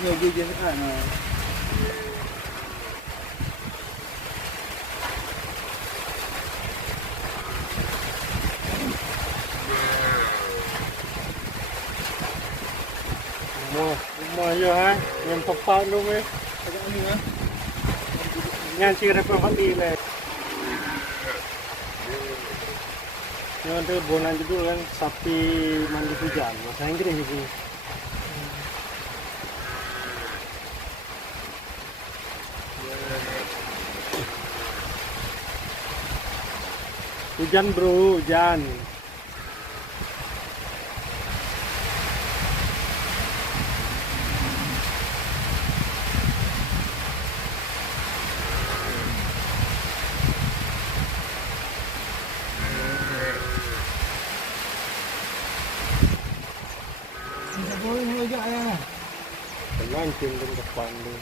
Lagi je kan. Rumah je yang tepat tu weh. Agak ni ah. Yang si repa mati le. Yang tu bonan juga kan sapi mandi hujan. Bahasa Inggris ni. Hujan bro, hujan. Tidak boleh agak ya. Tenang, depan tu.